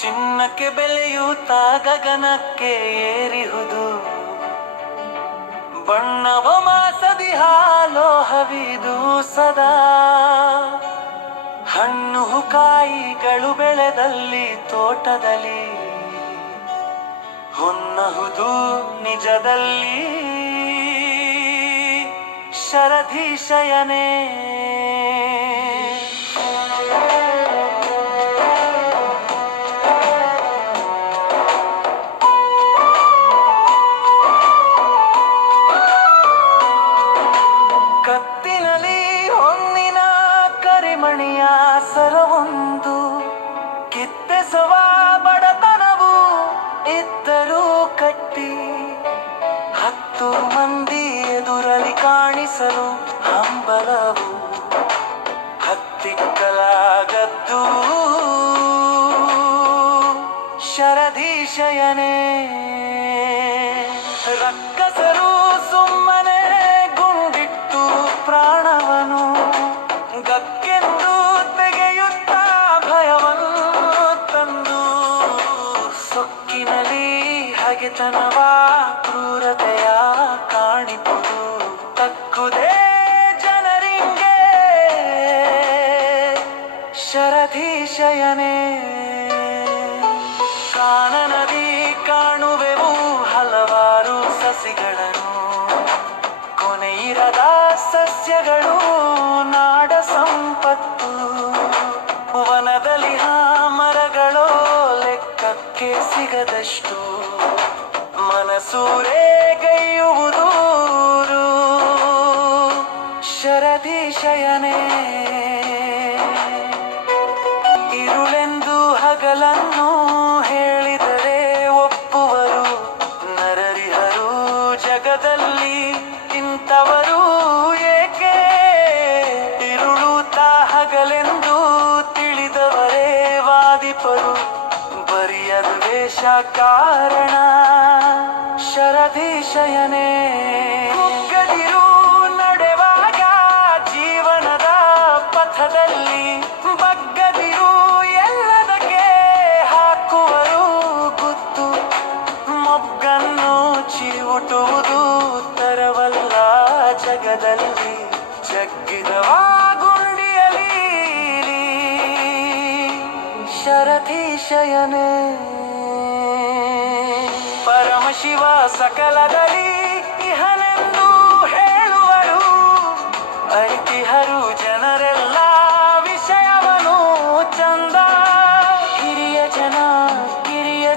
ಚಿನ್ನಕ್ಕೆ ಬೆಲೆಯುತ್ತಾ ಗಗನಕ್ಕೆ ಏರಿಹುದು. ಬಣ್ಣವ ಮಾಸದಿ ಹಾಲೋ ಹವಿದು ಸದಾ. ಹಣ್ಣು ಕಾಯಿಗಳು ಬೆಳೆದಲ್ಲಿ ತೋಟದಲ್ಲಿ ಹೊನ್ನಹುದು ನಿಜದಲ್ಲಿ ಶರಧೀಶಯನೇ. ಕತ್ತಿನಲ್ಲಿ ಹೊನ್ನಿನ ಕರಿಮಣಿಯ ಸರವೊಂದು, ಕಿತ್ತೆಸವ ಬಡತನವು ಇದ್ದರೂ ಕಟ್ಟಿ. 10 ಮಂದಿ ಎದುರಲಿ ಕಾಣಿಸಲು ಹಂಬಲವು, ಹತ್ತಿಕ್ಕಲಾಗದ್ದು ಶರಧೀಶಯನೇ. ರಕ್ಕಸರು ಸುಮ್ಮನೆ ಗುಂಡಿಟ್ಟು ಪ್ರಾಣವನು ಗಕ್ಕೆಂದು ತೆಗೆಯುತ್ತ ಭಯವನ್ನು ತಂದು. ಸೊಕ್ಕಿನಲ್ಲಿ ಹಗೆತನವ ಕ್ರೂರತೆಯ ಕಾಣಿಪುದು. ತಕ್ಕುದೇ ಜನರಿಂಗೆ ಶರಧೀಶಯನೇ. ಕಾನನದಿ ಕಾಣುವೆವು ಹಲವಾರು ಸಸಿಗಳನ್ನು, ಕೊನೆಯಿರದ ಸಸ್ಯಗಳು ನಾಡ ಸಂಪತ್ತು. ವನದಲ್ಲಿ ಮರಗಳೋ ಲೆಕ್ಕಕ್ಕೆ ಸಿಗದಷ್ಟು, ಮನಸೂರೆಗೈಯುವುದು ಶರಧೀಶಯನೇ. ಇರುಳೆಂದು ಹಗಲನ್ನು ಹೇಳಿದರೆ ಒಪ್ಪುವರು ನರರಿಹರು ಜಗದಲ್ಲಿ ಇಂಥವರು ಏಕೆ. ಇರುಳುತ್ತಾ ಹಗಲೆಂದು ತಿಳಿದವರೇ ವಾದಿಪರು, ಬರಿಯ ದ್ವೇಷ ಕಾರಣ ಶರಧೀಶಯನೇ. ಕುಗ್ಗದಿರು ನಡೆವಾಗ ಜೀವನದ ಪಥದಲ್ಲಿ, ಬಗ್ಗದಿರು ಎಲ್ಲದಕ್ಕೆ ಹಾಕುವರು ಗುದ್ದು. ಮೊಗ್ಗನ್ನು ಚಿವುಟುವುದು ತರವಲ್ಲ ಜಗದಲ್ಲಿ, ಜಗ್ಗಿದವ ಗುಂಡಿಯಲಿ ಶರಧೀಶಯನೇ. ಪರಮಶಿವ ಸಕಲದಲ್ಲಿ ಇಹನೆಂದು ಹೇಳುವರು, ಐತಿಹರು ಜನರೆಲ್ಲ ವಿಷಯವನು ಚಂದ. ಹಿರಿಯ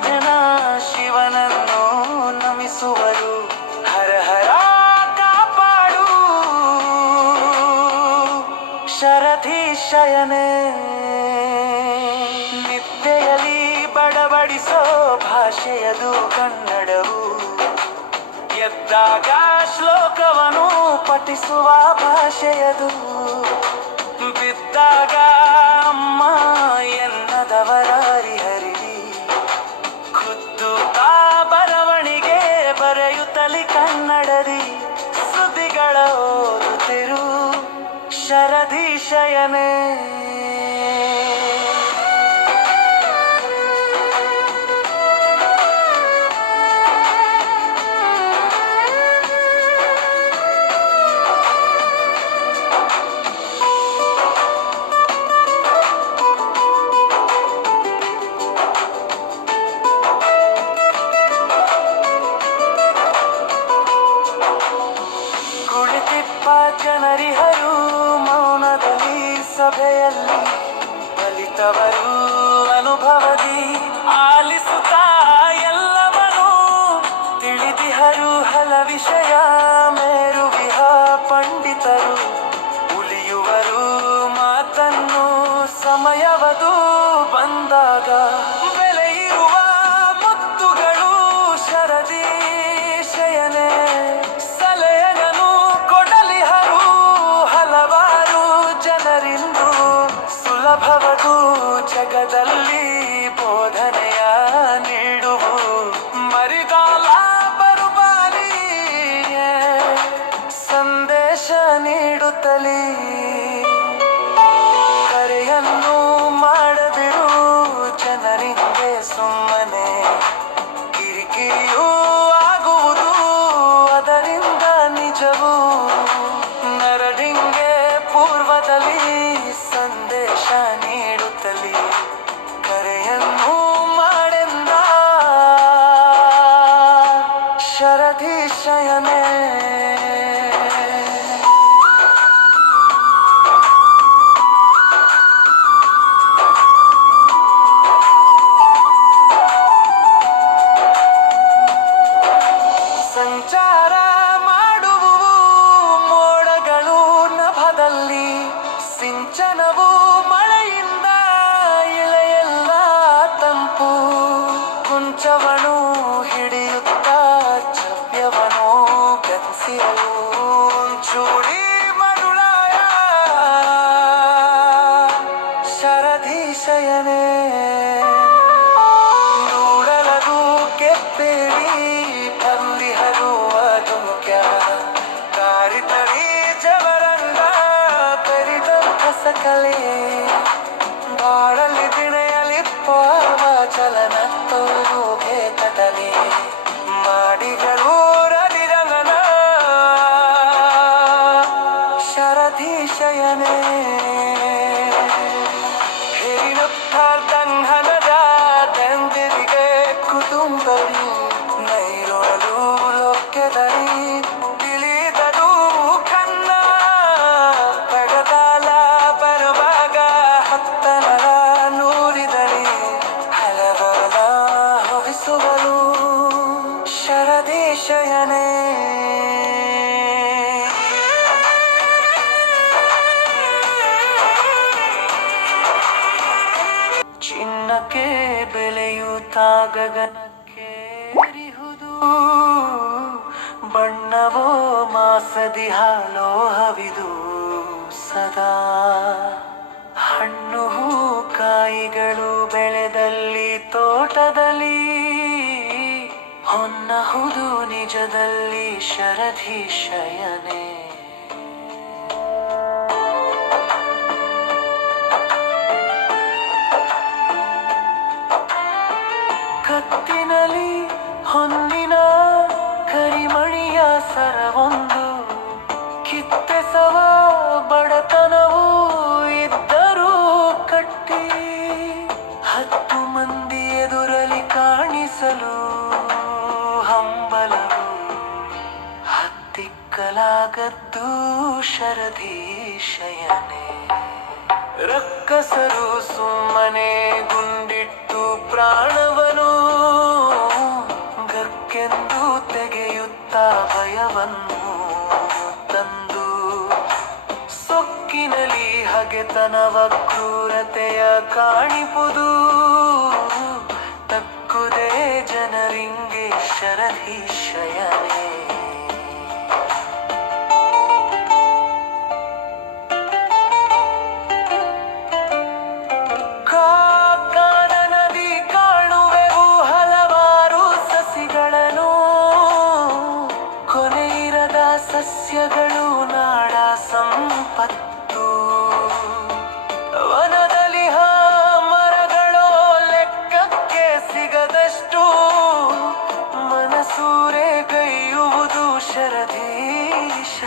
ಜನ ಶಿವನನ್ನು ನಮಿಸುವರು, ಹರ ಹರ ಕಾಪಾಡು ಶರಧೀಶಯನೇ. ನಿದ್ದೆಯಲ್ಲಿ ಬಡಬಡಿಸೋ ಭಾಷೆಯದು ಕನ್ನಡವು, ಎದ್ದಾಗ ಶ್ಲೋಕವನು ಪಠಿಸುವ ಭಾಷೆಯದು. ಬಿದ್ದಾಗ ಅಮ್ಮ ಎನ್ನದವರ ಹರಿಹರಿ, ಖುದ್ದು ಬರವಣಿಗೆ ಬರೆಯುತ್ತಲಿ ಕನ್ನಡದಿ. ಸುದ್ದಿಗಳ ಓದುತ್ತಿರು ಶರಧೀಶಯನೇ. ಜನರಿಹರು ಮೌನದಲ್ಲಿ ಸಭೆಯಲ್ಲಿ, ಬಲಿತವರು ಅನುಭವದಿ ಆಲಿಸುತ್ತಾ ಎಲ್ಲವನು. ತಿಳಿದಿಹರು ಹಲ ವಿಷಯ ಮೇರುವಿಹ ಪಂಡಿತರು, ಉಳಿಯುವರು ಮಾತನ್ನು ಸಮಯವದು ಬಂದಾಗ. ಬೆಲೆಯಿರುವ ಮುತ್ತುಗಳು ಶರಧೀಶಯನೇ. ಸಲಹೆಯನ್ನು ಕೊಡಲಿಹರು ಹಲವಾರು ಜನರಿಂದು, ಸುಲಭವದು ಜಗದಲ್ಲಿ ಬೋಧನೆಯ ನೀಡುವು. ಮರಿಗಾಲ ಬರುಬಾಲಿಯೇ ಸಂದೇಶ ನೀಡುತ್ತಲೀ. ಕರೆಯನ್ನು ಮಾಡದಿರು ಜನರಿಗೆ ಶರಧೀಶಯನೇ. ಸಂಚಾರ ಮಾಡುವುವು ಮೋಡಗಳು ನಭದಲ್ಲಿ, ಸಿಂಚನವು ಮಳೆಯಿಂದ ಇಳೆಯೆಲ್ಲ ತಂಪು. ಕುಂಚವನು ಹಿಡಿಯುತ್ತಾ ಚವ್ಯವನು ಬೆನ್ಸಿಯಲು ಚೂಡಿ ಮರುಳಾಯ ಶರಧೀಶಯನೇ. ನೂಡಲದು ಕೆಪ್ಪೇರಿ ಬಂದಿಹರು ಅದುಕ್ಯ ಕಾರಿತಳಿ ಜವರಂಗ ಬೆರಿದಂಥ ಸಕಲೆ. ಬಾಳಲಿ ದಿನೆಯಲಿ ಪಾವ ಚಲನ ತೋರುಗೆ ಕಟಲೆ ಮಾಡಿಗಳು ರವಿರಂಗನ ಶರಧೀಶಯನೇ. ಹೇಳುತ್ತಾರ್ದಂಘನದ ದಂದಿರಿಗೆ ಕುಟುಂಬರಿ ನೈರೊಳಲು ಲೋಕ್ಯದರಿ ತಿಳಿದದು ಕನ್ನ. ಪಡದಾಲ ಬರುವಾಗ ಹತ್ತನರ ನೂರಿದರಿ ಹಲವಲ ಹೊವಿಸುವಳು ಶರಧೀಶಯನೇ. ಚಿನ್ನಕ್ಕೆ ಬೆಲೆಯುತ್ತಾ ಗಗನಕ್ಕೆ ಏರಿಹುದು, ಬಣ್ಣವೋ ಮಾಸದಿ ಹಾಲೋಹವಿದು ಸದಾ. ಹಣ್ಣು ಹೂ ಕಾಯಿಗಳು ಬೆಳೆದಲ್ಲಿ ತೋಟದಲ್ಲಿ, ಹೊನ್ನಹುದು ನಿಜದಲ್ಲಿ ಶರಧೀಶಯನೇ. ಕತ್ತಿನಲಿ ಹೊನ್ನಿನ ಕರಿಮಣಿಯ ಸರವೊಂದು, ಕಿತ್ತೆಸವ ಬಡತನವೂ ಇದ್ದರೂ ಕಟ್ಟಿ. 10 ಮಂದಿ ಎದುರಲಿ ಕಾಣಿಸಲು ಹಂಬಲವು, ಹತ್ತಿಕ್ಕಲಾಗದ್ದು ಶರಧೀಶಯನೇ. ರಕ್ಕಸರು ಸುಮ್ಮನೆ ಗುಂಡಿಟ್ಟು ಪ್ರಾಣವನು ಗಕ್ಕೆಂದು ತೆಗೆಯುತ್ತಾ ಭಯವನ್ನು ತಂದು. ಸೊಕ್ಕಿನಲಿ ಹಗೆತನವ ಕ್ರೂರತೆಯ ಕಾಣಿಪುದು, ತಕ್ಕುದೇ ಜನರಿಂಗೆ ಶರಧೀಶಯನೇ. ಕಾನನದಿ ಕಾಣುವೆವು ಹಲವಾರು ಸಸಿಗಳನ್ನು, ಕೊನೆಯಿರದ ಸಸ್ಯಗಳು ನಾಡ ಸಂಪತ್ತು. ವನದಲ್ಲಿ ಮರಗಳೋ ಲೆಕ್ಕಕ್ಕೆ ಸಿಗದಷ್ಟು, ಮನಸೂರೆಗೈಯುವುದು ಶರಧೀಶಯನೇ.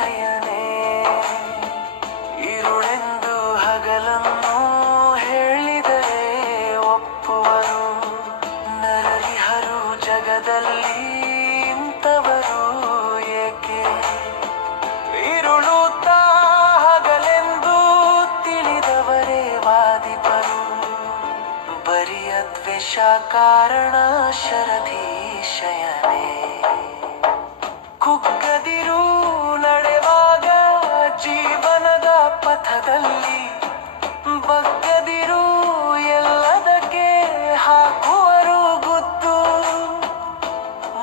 ಇರುಳೆಂದು ಹಗಲನ್ನು ಹೇಳಿದರೆ ಒಪ್ಪುವರು, ನರರಿಹರು ಜಗದಲ್ಲಿ ಇಂಥವರು ಏಕೆ. ಇರುಳುತ್ತಾ ಹಗಲೆಂದು ತಿಳಿದವರೇ ವಾದಿಪರು, ಬರಿಯ ದ್ವೇಷ ಕಾರಣ ಶರಧೀಶಯನೇ. ಕುಗ್ಗದಿರು ನಡೆವಾಗ ಜೀವನದ ಪಥದಲ್ಲಿ, ಬಗ್ಗದಿರು ಎಲ್ಲದಕ್ಕೆ ಹಾಕುವರು ಗುದ್ದು.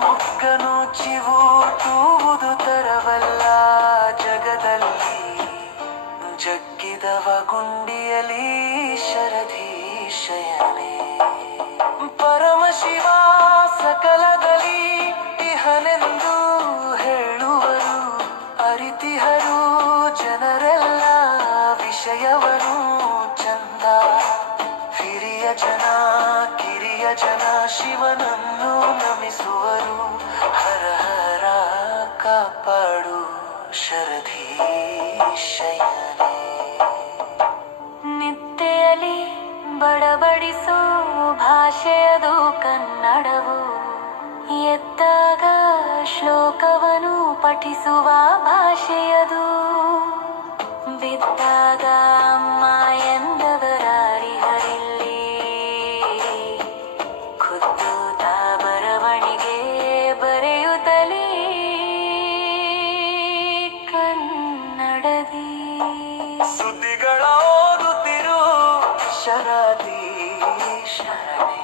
ಮೊಗ್ಗನು ಚಿವುಟುವುದು ತರವಲ್ಲ ಜಗದಲ್ಲಿ, ಜಗ್ಗಿದವ ಗುಂಡಿಯಲಿ ಶರಧೀಶಯನೇ. ಪರಮಶಿವ ಸಕಲದಲ್ಲಿ ಇಹನೆಂದು ಹೇಳುವರು, ಅರಿತಿಹರು ಜನರೆಲ್ಲ ವಿಷಯವರು ಚಂದ. ಹಿರಿಯ ಜನ ಕಿರಿಯ ಜನ ಶಿವನನ್ನು ನಮಿಸುವರು, ಹರ ಹರ ಕಾಪಾಡು ಶರಧೀಶಯನೇ. ನಿತ್ಯೆಯಲ್ಲಿ ಬಡಬಡಿಸೋ ಭಾಷೆಯದು ಕನ್ನಡವು, ಎದ್ದಾಗ ಶ್ಲೋಕವನು ಪಠಿಸುವ ಭಾಷೆಯದು. ಬಿದ್ದಾಗ ಅಮ್ಮ ಎಂದವರಾರಿ ಹರಿಲ್ಲಿ ಖುದ್ದುತ ಬರವಣಿಗೆ ಬರೆಯುತ್ತಲೇ ಕನ್ನಡದಿ ಸುದ್ದಿಗಳ ಓದುತ್ತಿರು ಶರದಿ ಶರಣೆ.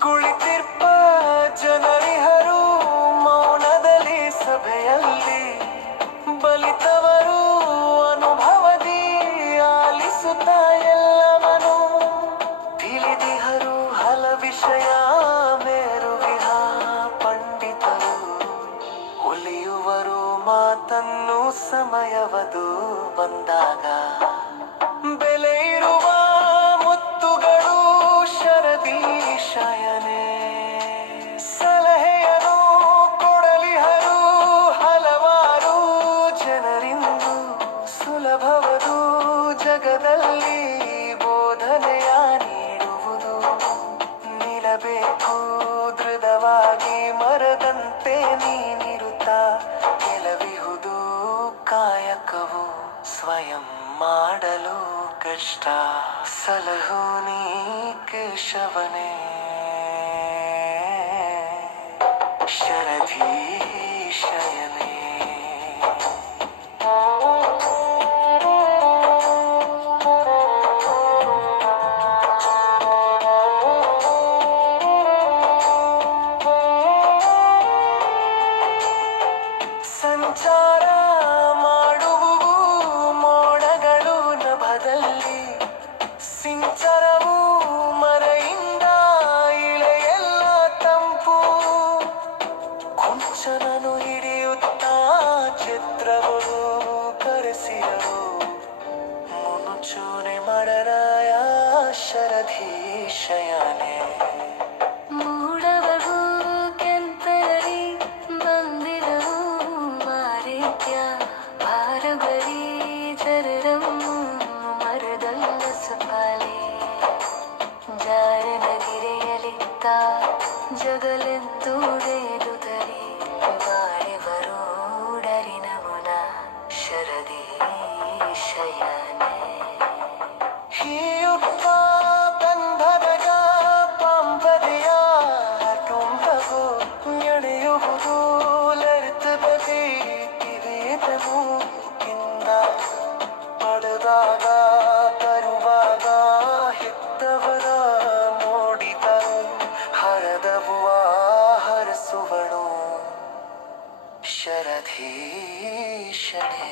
ಕುಳಿತಿರ್ಪ ಜನರಿಹರು ಮೌನದಲ್ಲಿ ಸಭೆಯಲ್ಲಿ ಬಲಿತವರು ಅನುಭವದಿ ಆಲಿಸುತ್ತ ಎಲ್ಲವನು ತಿಳಿದಿಹರು ಹಲ ವಿಷಯ ಮೇರುವಿಹ ಪಂಡಿತರು ಉಲಿಯುವರು ಮಾತನ್ನು ಸಮಯವದು ಬಂದಾಗ. ಬೆಲೆ ಇರುವ ಮುತ್ತುಗಳು ಶರದಿ ಶಯನೆ ಸಲಹೆಯನು ಕೊಡಲಿಹರು ಹಲವಾರು ಜನರಿಂದು. ಸುಲಭವದು ಜಗದಲ್ಲಿ ಬೋಧನೆಯ ನೀಡುವುದು. ನಿಲ್ಲಬೇಕು ದೃಢವಾಗಿ ಮರದಂತೆ ನೀನಿರುತ್ತ ಗೆಲವಿಹುದು ಕಾಯಕವು ಸ್ವಯಂ ಮಾಡಲು ಕಷ್ಟ. ಸಲಹು ನೀ ಕೇಶವನೇ ಶರಧಿ ಶಯನೇ. ಸಂಚಾರ ಮಾಡುವು ಮೋಡಗಳು ನಭದಲ್ಲಿ. ಸಿಂಚರವು ಮರೆಯಿಂದ ಇಳೆಯೆಲ್ಲ ತಂಪು. ಕುಂಚನನು ಹಿಡಿಯುತ್ತಾ ಚಿತ್ರಗಳು ಕರೆಸಿದರು. ಮುನುಚೂನೆ ಮಾಡರಾಯ ಶರಧಿ ಶಯನೆ. ಮೂಡವರು ಕೆಂಪರಿ ಬಂದಿರವು ಮಾರಿತ್ಯ ಭಾರಗರಿ ಜರರಮ್ಮು ಮರದಲ್ಲ ಸಪಾಲೆ. ಜಾರನಗಿರೆಯಲಿತ್ತ ಜಗಲೆಂದುಡೆದುದರಿ ಬಾಳಿವರು ಡರಿನ ಮುನ ಶರದಿ ಶಯನೆ. ಹೀಯುತ್ತ ಬಂಧನಗ ಪಂಪದೆಯ ತುಂಬಗೋ ಎಳೆಯುವುದು ಲರಿತದಲ್ಲಿ ಕಿರಿಯತನು ಕಿಂದ. ಪಡೆದಾಗ ತರುವಾಗ ಹೆತ್ತವರ ನೋಡಿದರು ಹರದಬುವ ಹರಸುವಳು ಶರಧಿ ಶಣೆ.